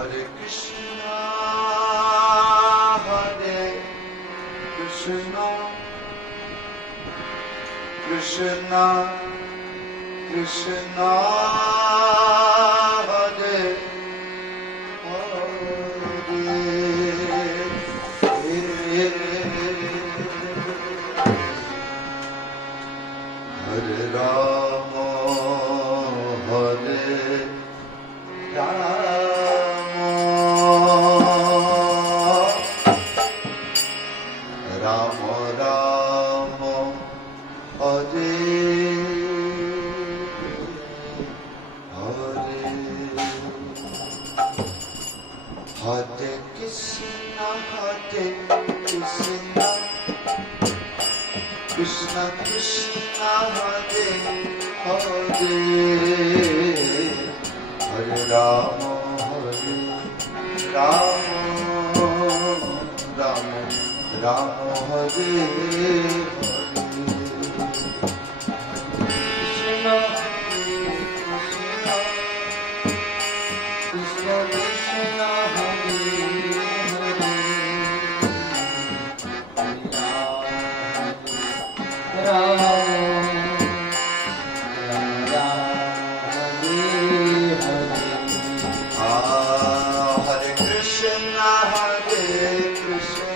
Hare Krishna, Hare Krishna, Krishna Krishna, Hare Hare Rama, Hare Rama, Rama Rama, Hare Hare. Hare Krishna, Krishna Krishna, Hare Hare, Hare Rama, Hare Rama, Rama Rama, Hare Krishna, Krishna Krishna, Hare Hare Krishna,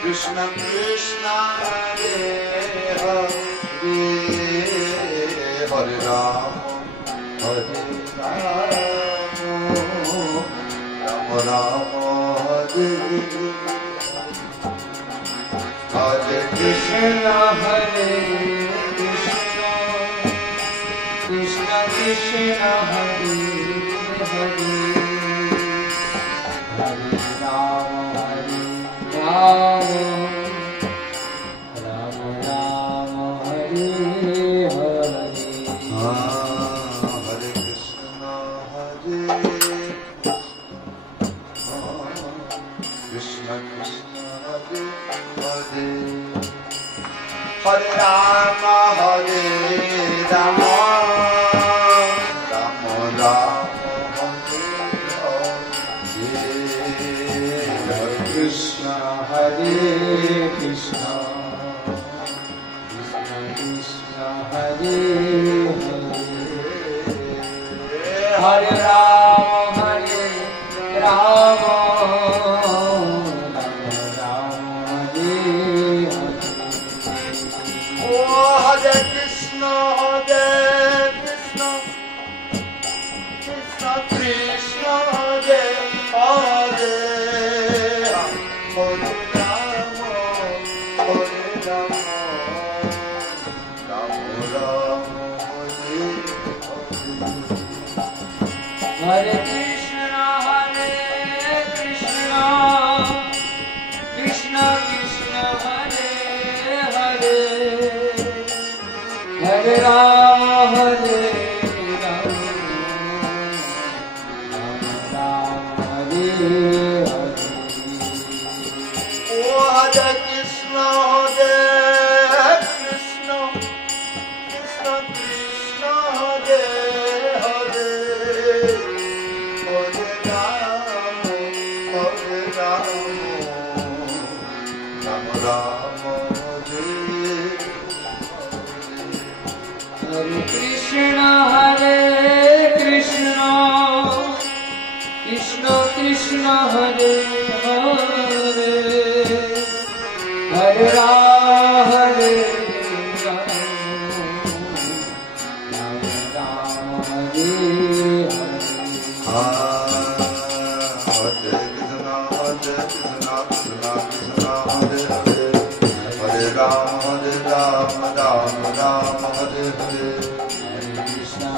Krishna Krishna, Hare Hare, Hare Rama, Hare Rama, Rama Rama, Hare Hare Krishna, Krishna Krishna, Hare Hare, Hare Rama, Rama Rama, Hare Hare. Hare Krishna, Krishna Krishna, Hare Hare, Hare Rama, Hare Rama, Rama Rama, Hare Krishna, Hare Krishna, Krishna Krishna, Hare Hare, Hare Rama, Hare Rama, Rama Rama, Hare Hare. Oh, Hare Krishna, Krishna Krishna, Hare Hare, Hare Rama, Hare Rama, Rama Rama, Hare Hare. Hare Krishna, Krishna Krishna, Hare Hare, Hare Rama, Hare Rama, Rama Rama, Hare Hare. Oh, Hare Krishna, Krishna Krishna, Hare Hare, Hare Rama, Hare Rama, Rama Rama, Hare Hare Krishna, Krishna Krishna, Hare Hare, Hare Rama, Hare Rama, Rama Rama, Hare Hare. Hare Rama, Rama Rama, Hare Hare, Hare Krishna,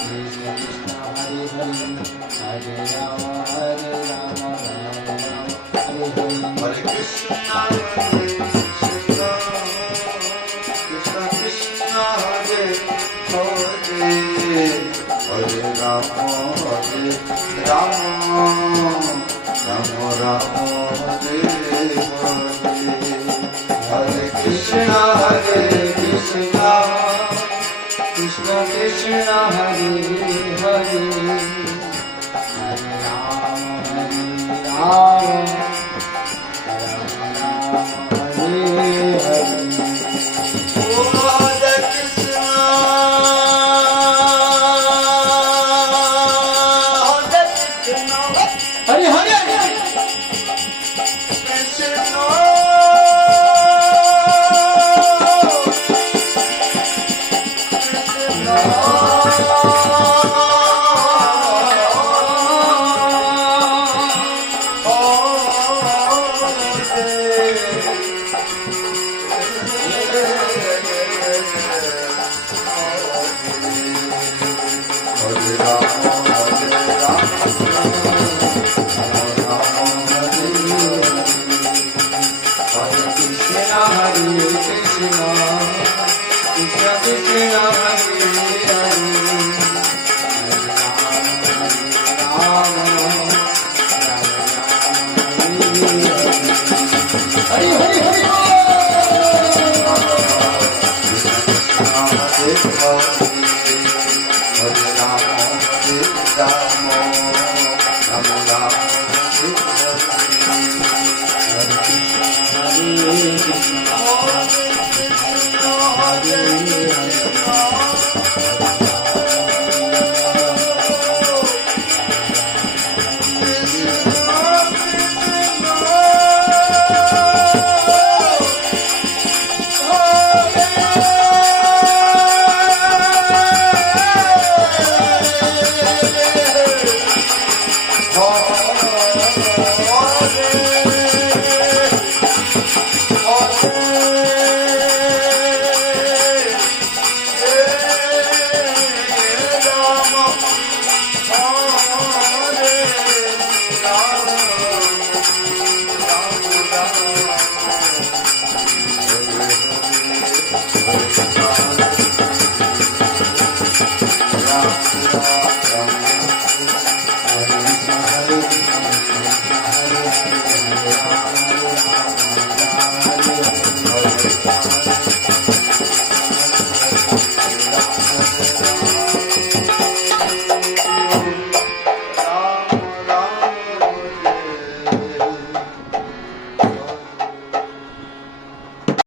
Krishna Krishna, Hare Hare, Hare Rama, Rama Rama, Hare Hare. Hare Krishna, Krishna Krishna, Hare Hare, Hare Rama, Rama Rama, Hare Hare. Hare Krishna, Krishna Krishna, Hare Hare,